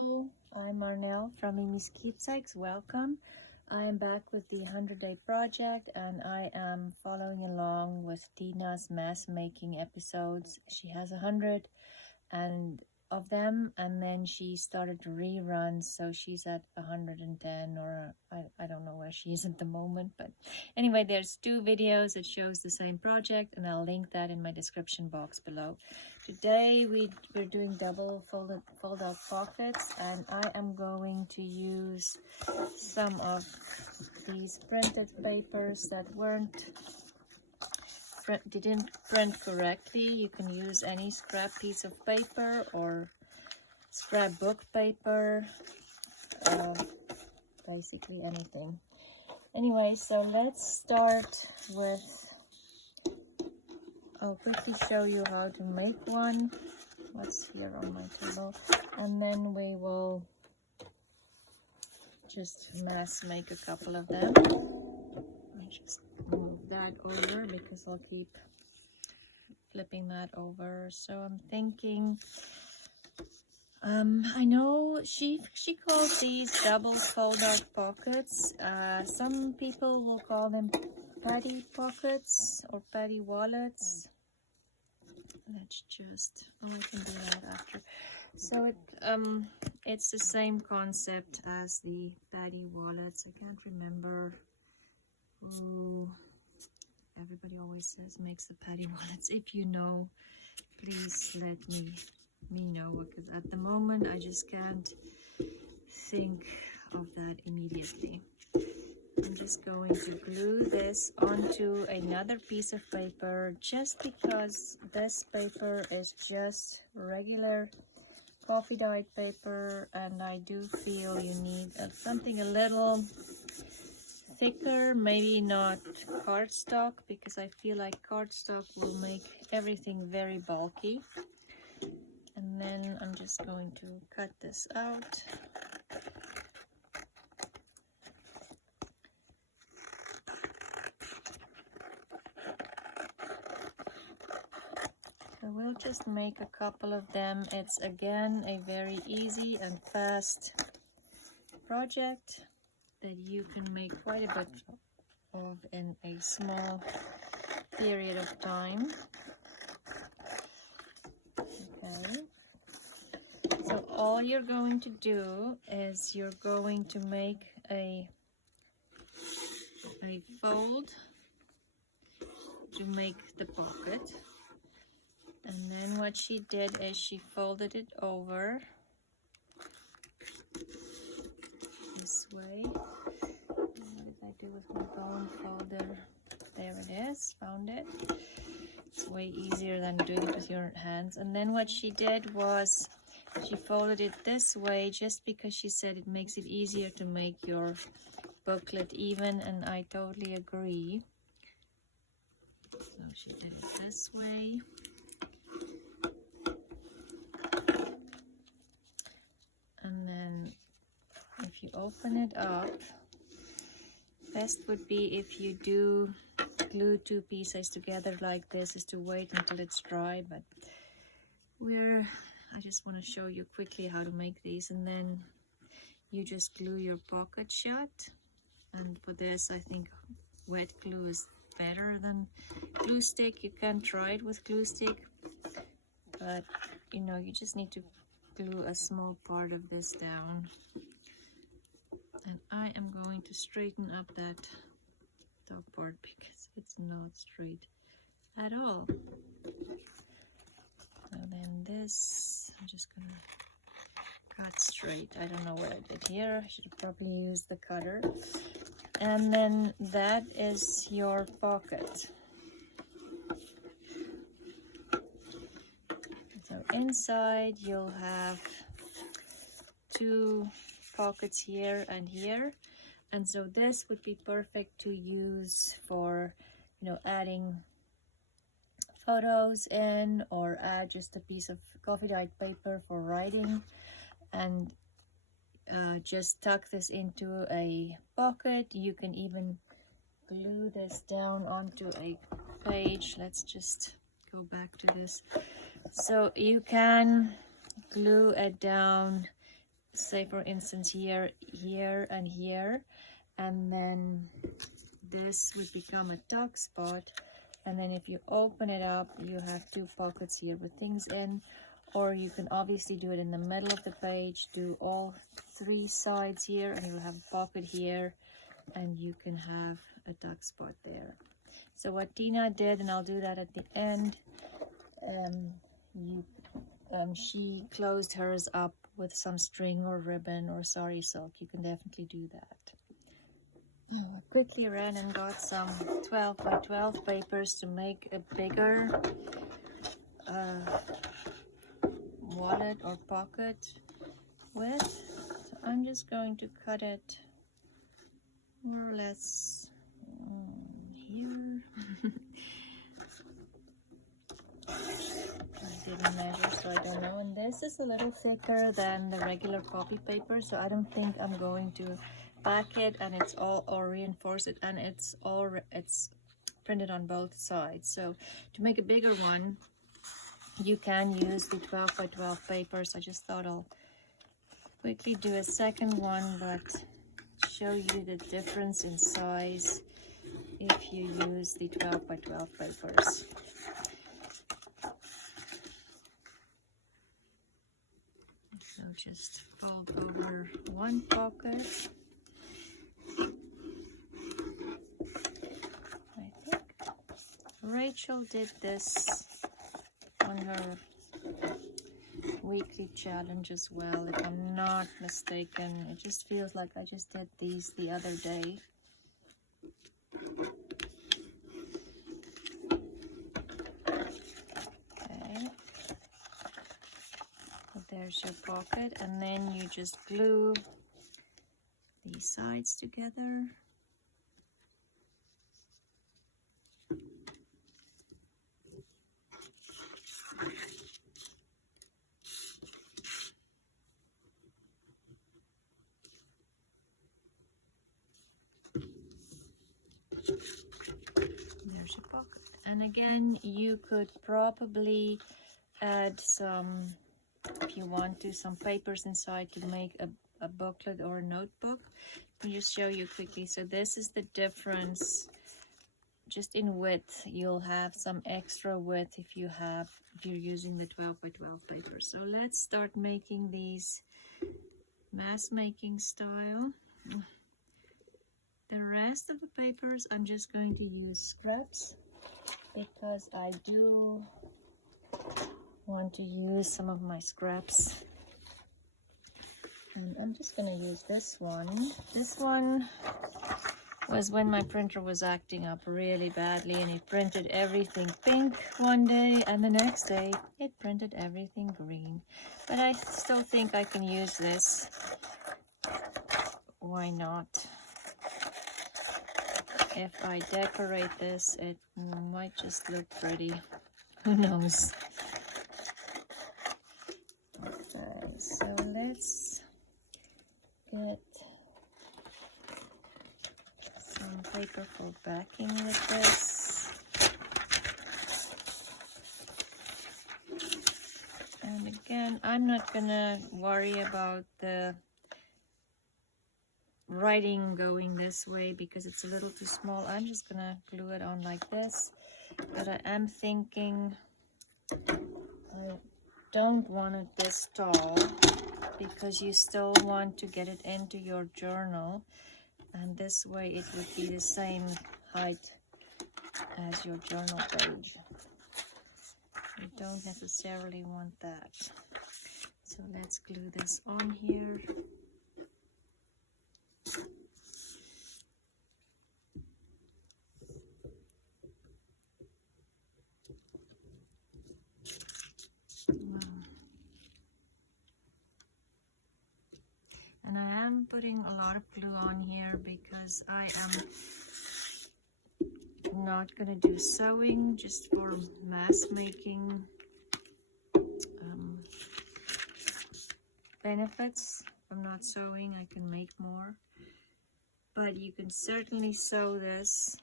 Hello, I'm Marnell from Miemie's Keepsakes. Welcome. I am back with the 100-day project and I am following along with Tina's mass making episodes. She has 100 and of them, and then she started reruns, so she's at 110, or I don't know where she is at the moment, but anyway, there's 2 videos that shows the same project and I'll link that in my description box below. Today we're doing double fold out pockets, and I am going to use some of these printed papers that didn't print correctly. You can use any scrap piece of paper or scrapbook paper, basically anything. Anyway, so let's start with, I'll quickly show you how to make one. What's here on my table, and then we will just mass make a couple of them. I'll just move that over because I'll keep flipping that over. So I'm thinking, I know she calls these double fold out pockets. Some people will call them paddy pockets or paddy wallets. Let's just, oh, I can do that after. So it's the same concept as the paddy wallets. I can't remember who everybody always says makes the paddy wallets. If you know, please let me know, because at the moment I just can't think of that immediately. I'm just going to glue this onto another piece of paper, just because this paper is just regular coffee dyed paper, and I do feel you need something a little thicker, maybe not cardstock, because I feel like cardstock will make everything very bulky. And then I'm just going to cut this out. So we'll just make a couple of them. It's again a very easy and fast project that you can make quite a bit of in a small period of time. Okay. So all you're going to do is you're going to make a fold to make the pocket. And then what she did is she folded it over this way. What did I do with my bone folder? There it is, found it. It's way easier than doing it with your hands. And then what she did was she folded it this way, just because she said it makes it easier to make your booklet even, and I totally agree. So she did it this way. And then if you open it up, best would be if you do glue 2 pieces together like this, is to wait until it's dry, but I just want to show you quickly how to make these, and then you just glue your pocket shut. And for this, I think wet glue is better than glue stick. You can try it with glue stick, but you know, you just need to glue a small part of this down. And I am going to straighten up that top part because it's not straight at all. So then this, I'm just gonna cut straight. I don't know what I did here. I should have probably used the cutter. And then that is your pocket. So inside you'll have 2 pockets here and here, and so this would be perfect to use for, you know, adding photos in, or add just a piece of coffee dyed paper for writing, and just tuck this into a pocket. You can even glue this down onto a page. Let's just go back to this. So you can glue it down say for instance here, here, and here, and then this would become a tuck spot. And then if you open it up, you have two pockets here with things in, or you can obviously do it in the middle of the page, do all three sides here, and you'll have a pocket here, and you can have a tuck spot there. So what Tina did, and I'll do that at the end, she closed hers up with some string or ribbon or sari silk. You can definitely do that. I quickly ran and got some 12 by 12 papers to make a bigger wallet or pocket with. So I'm just going to cut it more or less here. I didn't measure, so I don't know. And this is a little thicker than the regular copy paper, so I don't think I'm going to back it, and it's all or reinforce it, and it's printed on both sides. So to make a bigger one, you can use the 12 by 12 papers. I just thought I'll quickly do a second one, but show you the difference in size if you use the 12 by 12 papers. So just fold over one pocket. Rachel did this on her weekly challenge as well, if I'm not mistaken. It just feels like I just did these the other day. Okay. So there's your pocket, and then you just glue these sides together. There's your pocket. And again, you could probably add some, if you want to, some papers inside to make a booklet or a notebook. I'll just show you quickly. So this is the difference just in width. You'll have some extra width if you're using the 12 by 12 paper. So let's start making these mass making style. The rest of the papers I'm just going to use scraps, because I do want to use some of my scraps. And I'm just going to use this one. This one was when my printer was acting up really badly, and it printed everything pink one day, and the next day it printed everything green. But I still think I can use this. Why not? If I decorate this, it might just look pretty. Who knows? Okay, so let's get some paper for backing with this. And again, I'm not gonna worry about the writing going this way because it's a little too small. I'm just gonna glue it on like this, but I am thinking I don't want it this tall because you still want to get it into your journal, and this way it would be the same height as your journal page. You don't necessarily want that. So let's glue this on here. And I am putting a lot of glue on here because I am not going to do sewing, just for mass making benefits. If I'm not sewing, I can make more. But you can certainly sew this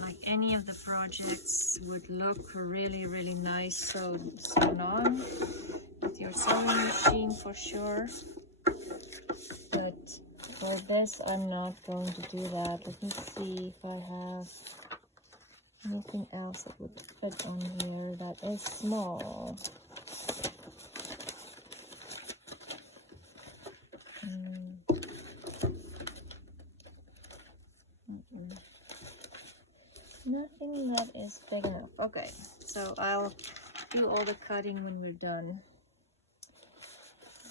like any of the projects would look really, really nice sewn on with your sewing machine for sure. But for this, I'm not going to do that. Let me see if I have anything else that would fit on here that is small. Nothing that is big enough. Okay, so I'll do all the cutting when we're done.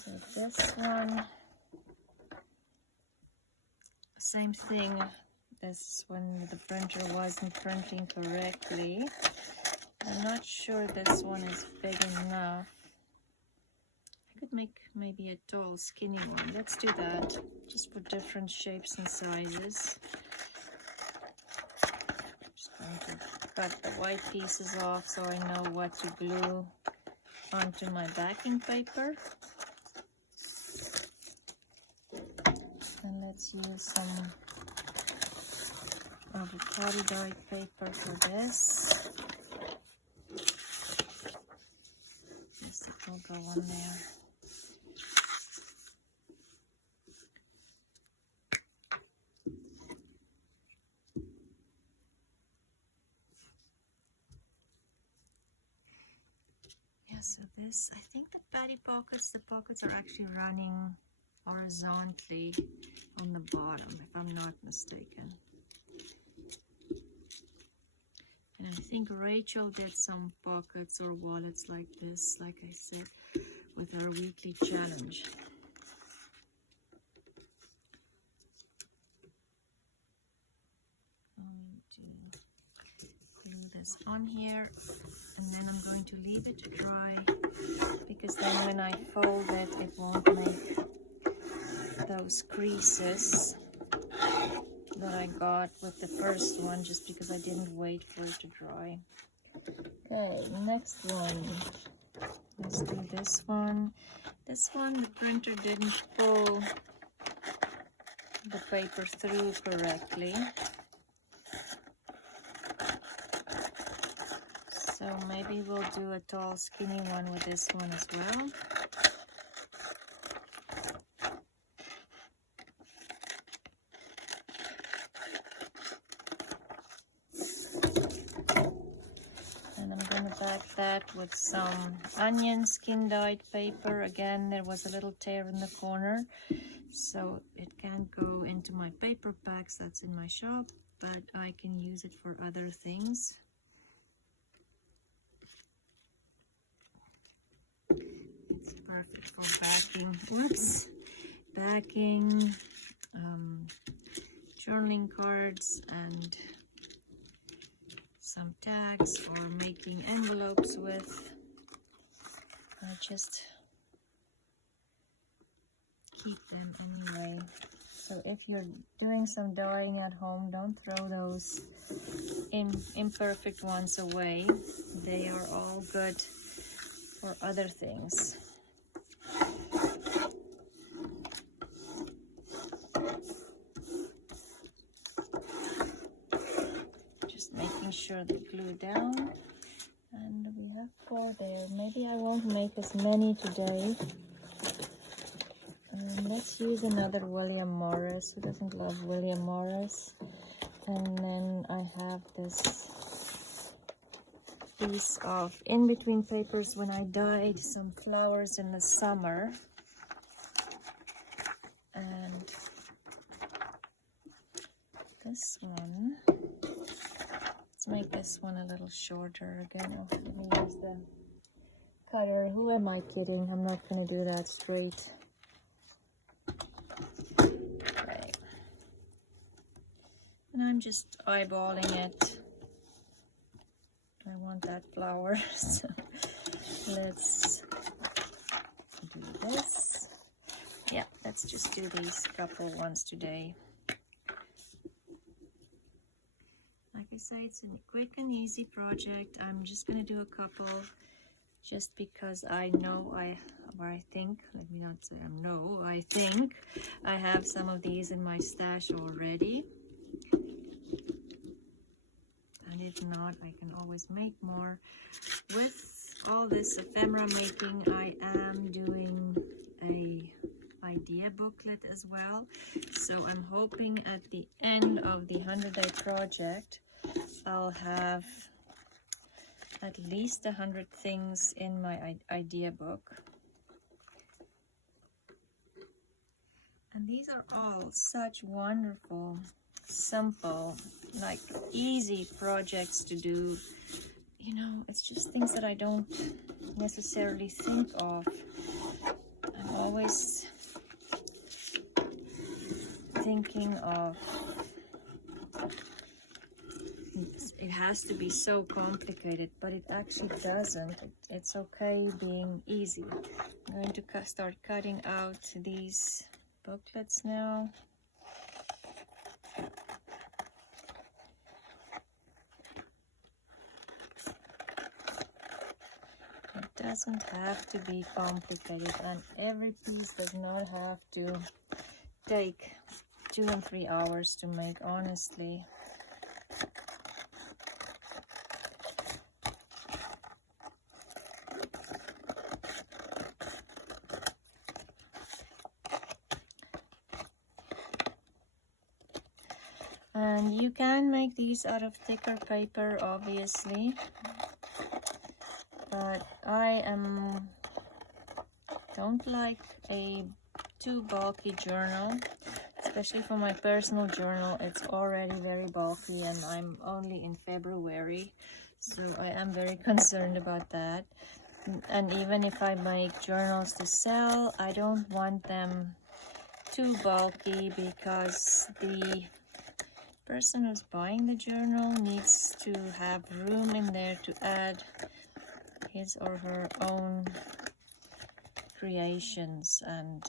So this one, same thing. This is when the printer wasn't printing correctly. I'm not sure this one is big enough. I could make maybe a tall, skinny one. Let's do that, just for different shapes and sizes. Just going to cut the white pieces off so I know what to glue onto my backing paper. And let's use some avocado dyed paper for this. Yes, it will go on there. Yeah, so this, I think the patty pockets, the pockets are actually running horizontally on the bottom, if I'm not mistaken. And I think Rachel did some pockets or wallets like this, like I said, with her weekly challenge. I'm going to glue this on here, and then I'm going to leave it to dry, because then when I fold it, it won't make those creases that I got with the first one, just because I didn't wait for it to dry. Okay, next one. Let's do this one. This one, the printer didn't pull the paper through correctly. So maybe we'll do a tall, skinny one with this one as well. Back that with some onion skin dyed paper. Again, there was a little tear in the corner, so it can't go into my paper packs that's in my shop, but I can use it for other things. It's perfect for backing, journaling cards and some tags, or making envelopes with. I just keep them anyway. So if you're doing some dyeing at home, don't throw those imperfect ones away. They are all good for other things. Making sure they glue down, and we have 4 there. Maybe I won't make as many today. Let's use another William Morris. Who doesn't love William Morris? And then I have this piece of in-between papers when I dyed some flowers in the summer, and this one. Make this one a little shorter again. Oh, let me use the cutter. Who am I kidding? I'm not going to do that straight. Okay. And I'm just eyeballing it. I want that flower, so let's do this. Yeah, let's just do these couple ones today. Like I say, it's a quick and easy project. I'm just going to do a couple just because I know I think I have some of these in my stash already. And if not, I can always make more. With all this ephemera making, I am doing a booklet as well. So I'm hoping at the end of the 100-day project I'll have at least 100 things in my idea book. And these are all such wonderful, simple, like easy projects to do. You know, it's just things that I don't necessarily think of. I'm always thinking of it has to be so complicated, but it actually doesn't. It's okay being easy. I'm going to start cutting out these booklets now. It doesn't have to be complicated, and every piece does not have to take 2 and 3 hours to make, honestly. And you can make these out of thicker paper, obviously, but I don't like a too bulky journal, especially for my personal journal. It's already very bulky and I'm only in February, so I am very concerned about that. And even if I make journals to sell, I don't want them too bulky, because the person who's buying the journal needs to have room in there to add his or her own creations, and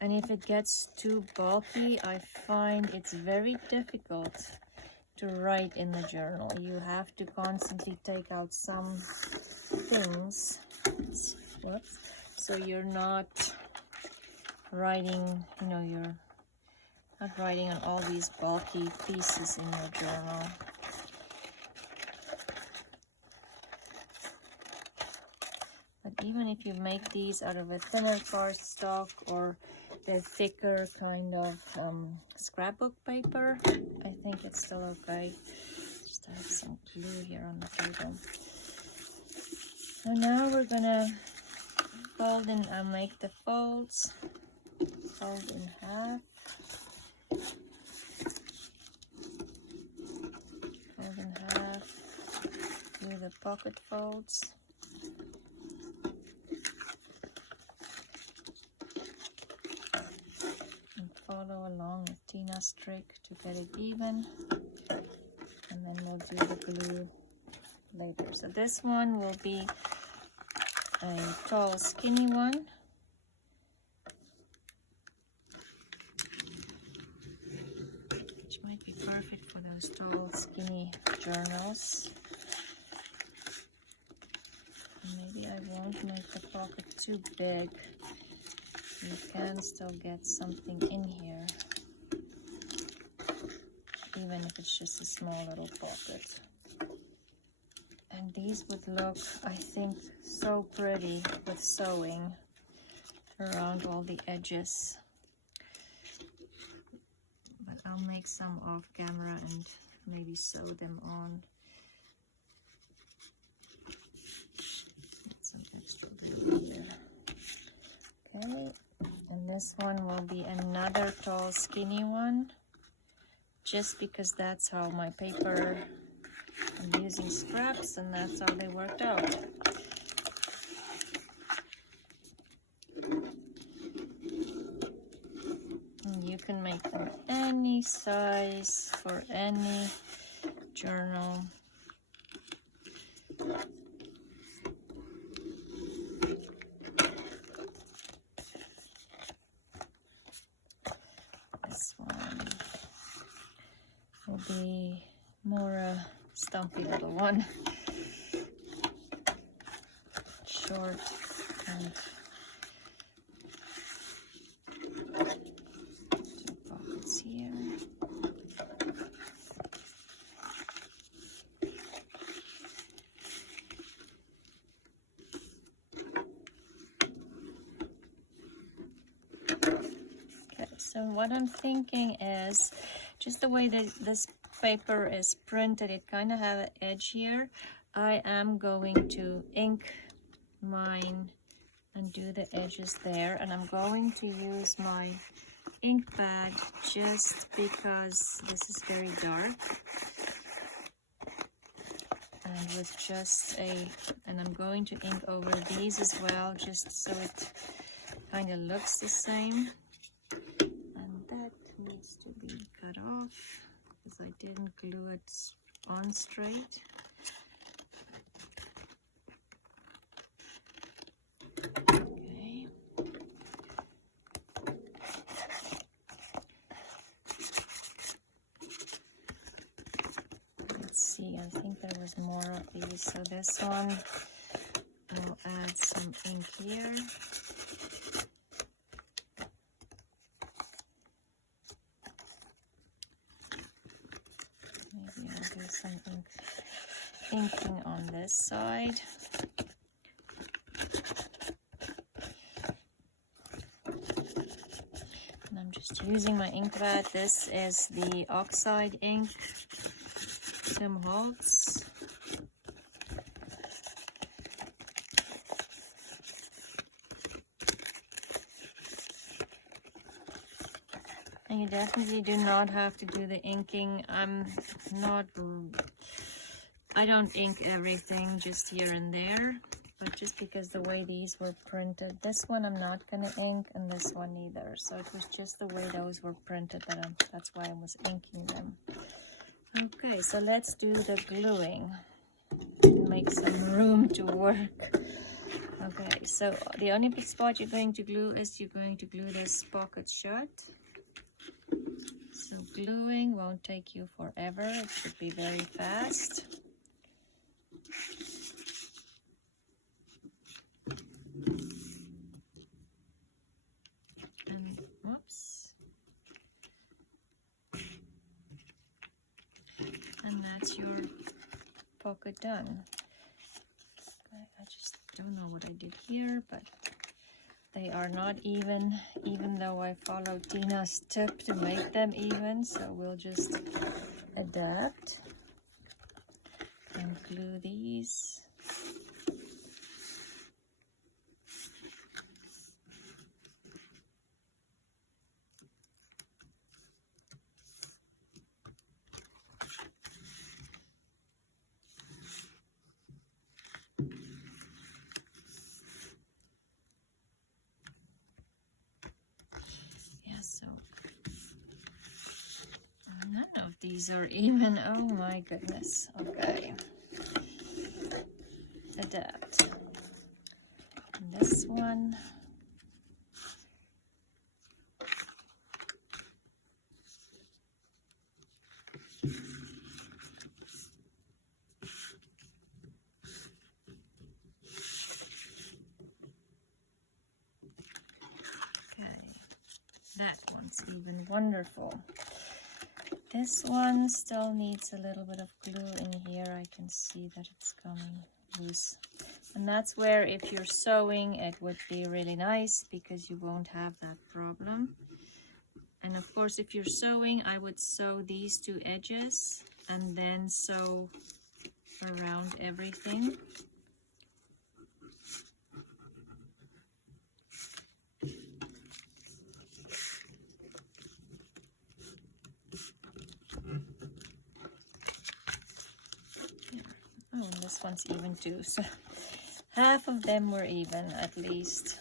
if it gets too bulky, I find it's very difficult to write in the journal. You have to constantly take out some things. Whoops. So you're not writing, you know, you're not writing on all these bulky pieces in your journal. But even if you make these out of a thinner cardstock, or they're thicker kind of scrapbook paper, I think it's still okay. Just have some glue here on the table. So now we're gonna fold in and make the folds. Fold in half. Fold in half. Do the pocket folds. And follow along with Tina's trick to get it even. And then we'll do the glue later. So this one will be a tall, skinny one. Which might be perfect for those tall, skinny journals. And maybe I won't make the pocket too big. You can still get something in here, even if it's just a small little pocket. And these would look, I think, so pretty with sewing around all the edges. But I'll make some off camera and maybe sew them on. Get some extra glue here. Okay, and this one will be another tall, skinny one, just because that's how my paper, I'm using scraps and that's how they worked out. And you can make them any size for any journal. This one will be more a stumpy little one, short and two pockets here. So what I'm thinking is, just the way that this paper is printed, it kind of have an edge here. I am going to ink mine and do the edges there, and I'm going to use my ink pad just because this is very dark, and with just and I'm going to ink over these as well, just so it kind of looks the same. And that needs to be cut off because I didn't glue it on straight. Okay. Let's see, I think there was more of these. So this one, I'll add some ink here. Maybe I'll do some inking on this side. And I'm just using my ink pad. This is the oxide ink, Tim Holtz. And you definitely do not have to do the inking. I don't ink everything, just here and there, but just because the way these were printed. This one I'm not gonna ink, and this one either. So it was just the way those were printed that's why I was inking them. Okay, so let's do the gluing. Make some room to work. Okay, so the only spot you're going to glue is you're going to glue this pocket shut. So gluing won't take you forever. It should be very fast. And whoops. And that's your pocket done. I just don't know what I did here, but they are not even though I followed Tina's tip to make them even. So we'll just adapt and glue these. So none of these are even. Oh my goodness. Okay, adapt. And this one, that one's even wonderful. This one still needs a little bit of glue in here. I can see that it's coming loose. And that's where, if you're sewing, it would be really nice because you won't have that problem. And of course, if you're sewing, I would sew these two edges and then sew around everything. Oh, and this one's even too, so half of them were even at least.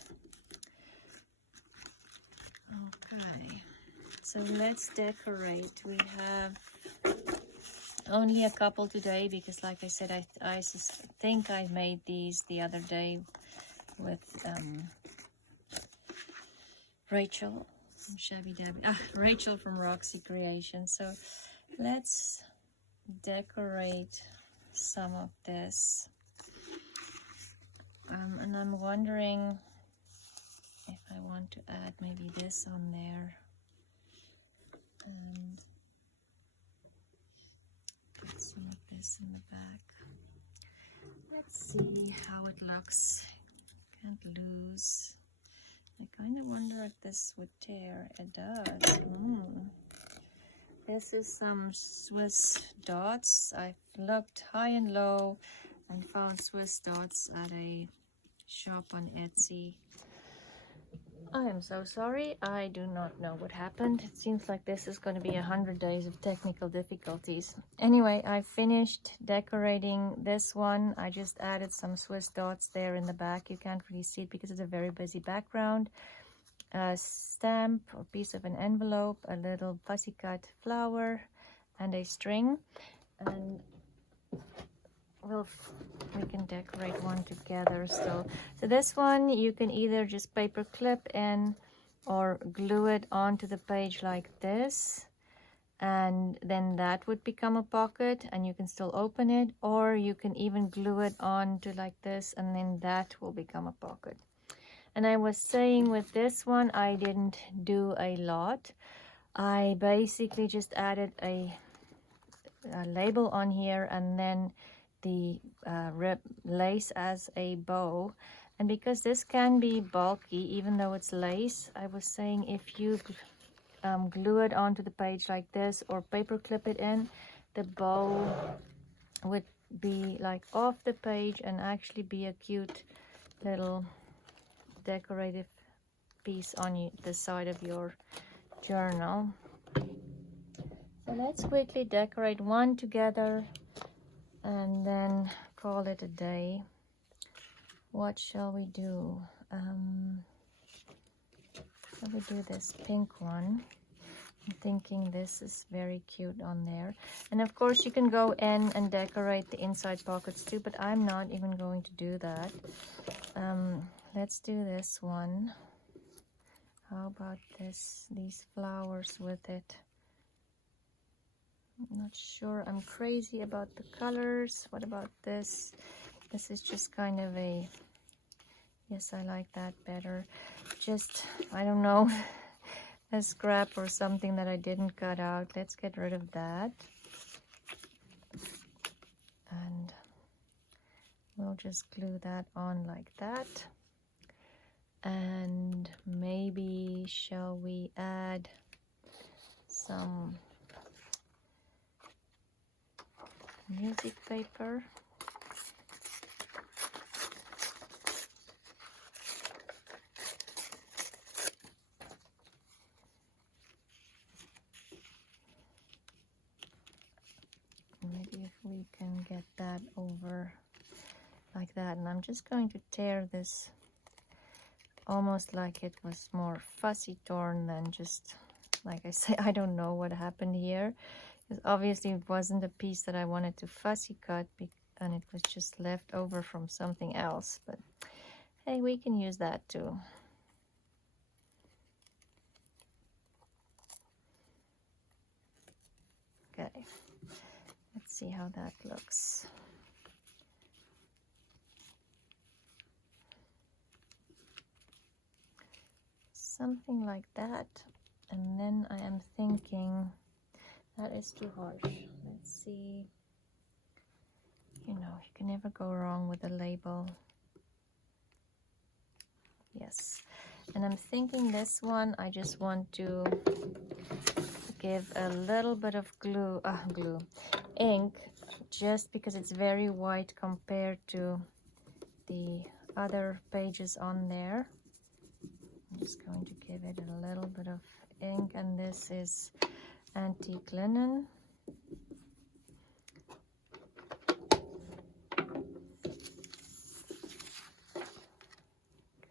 Okay, so let's decorate. We have only a couple today because, like I said, I think I made these the other day with Rachel from Rachel from Roxy Creation. So let's decorate some of this, and I'm wondering if I want to add maybe this on there. Put some of this in the back. Let's see how it looks. Can't lose I kind of wonder if this would tear. It does. This is some Swiss dots. I've looked high and low and found Swiss dots at a shop on Etsy. I am so sorry. I do not know what happened. It seems like this is going to be 100 days of technical difficulties. Anyway, I finished decorating this one. I just added some Swiss dots there in the back. You can't really see it because it's a very busy background. A stamp or piece of an envelope, a little fussy cut flower, and a string. And we can decorate one together still. So this one you can either just paper clip in or glue it onto the page like this, and then that would become a pocket and you can still open it, or you can even glue it onto like this and then that will become a pocket. And I was saying with this one I didn't do a lot. I basically just added a label on here and then the lace as a bow. And because this can be bulky even though it's lace, I was saying if you glue it onto the page like this or paper clip it in, the bow would be like off the page and actually be a cute little decorative piece on the side of your journal. So let's quickly decorate one together and then call it a day. What shall we do? Shall we do this pink one? I'm thinking this is very cute on there. And of course you can go in and decorate the inside pockets too, but I'm not even going to do that. Let's do this one. How about these flowers with it? I'm not sure. I'm crazy about the colors. What about this? This is just kind of a... Yes, I like that better. Just, I don't know, a scrap or something that I didn't cut out. Let's get rid of that. And we'll just glue that on like that. And maybe shall we add some music paper? Maybe if we can get that over like that. And I'm just going to tear this almost like it was more fussy torn than just, like I say, I don't know what happened here. Because obviously it wasn't a piece that I wanted to fussy cut, and it was just left over from something else. But hey, we can use that too. Okay, let's see how that looks. Something like that. And then I am thinking that is too harsh. Let's see. You know, you can never go wrong with a label. Yes. And I'm thinking this one, I just want to give a little bit of ink, just because it's very white compared to the other pages on there. I'm just going to give it a little bit of ink, and this is antique linen.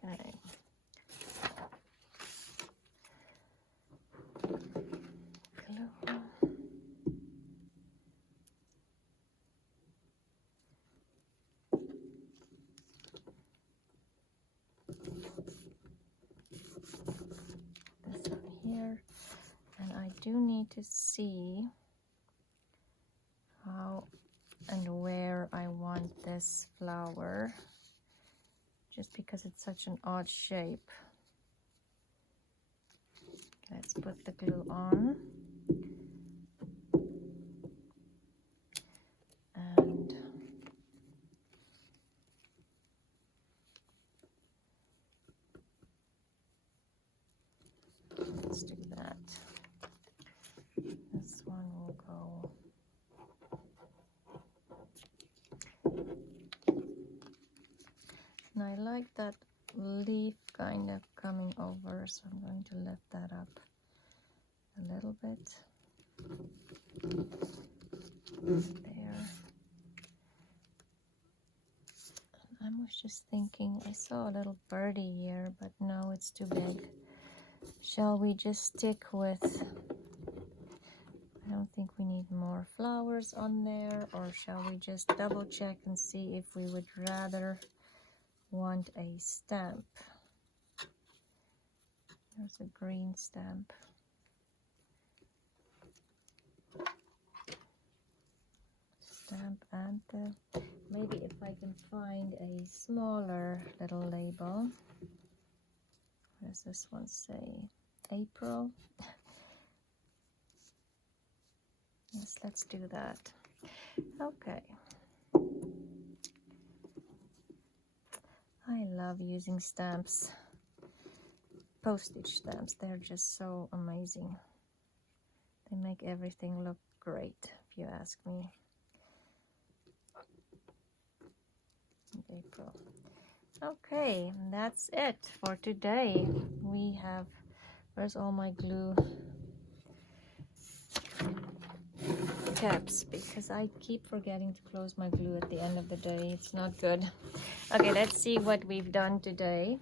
Okay. Glue. This on here. And I do need to see how and where I want this flower, just because it's such an odd shape. Let's put the glue on. And like that leaf kind of coming over, so I'm going to lift that up a little bit. There. I was just thinking, I saw a little birdie here, but no, it's too big. Shall we just stick with, I don't think we need more flowers on there, or shall we just double check and see if we would rather want a stamp? There's a green stamp. Stamp and maybe if I can find a smaller little label. What does this one say? April. Yes, let's do that. Okay. I love using stamps. Postage stamps. They're just so amazing. They make everything look great, if you ask me. April. Okay, that's it for today. We have, where's all my glue caps? Because I keep forgetting to close my glue at the end of the day. It's not good. Okay, let's see what we've done today.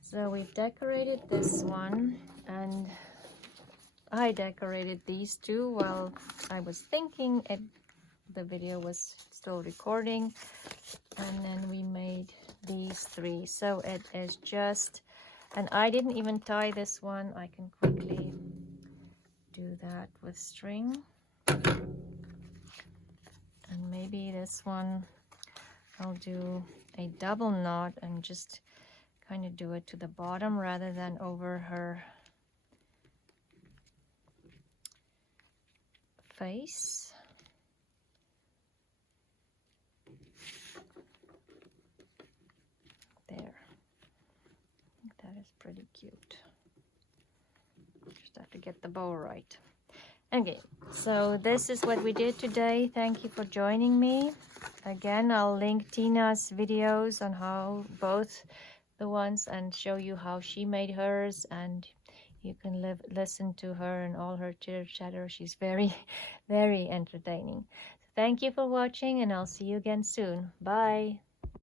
So we've decorated this one, and I decorated these two while I was thinking the video was still recording, and then we made these three. So it is just, and I didn't even tie this one. I can quickly do that with string, and maybe this one I'll do a double knot and just kind of do it to the bottom rather than over her face. There. I think that is pretty cute. Just have to get the bow right. Okay, so this is what we did today. Thank you for joining me. Again, I'll link Tina's videos on how both the ones and show you how she made hers, and you can listen to her and all her chitter chatter. She's very, very entertaining. Thank you for watching, and I'll see you again soon. Bye.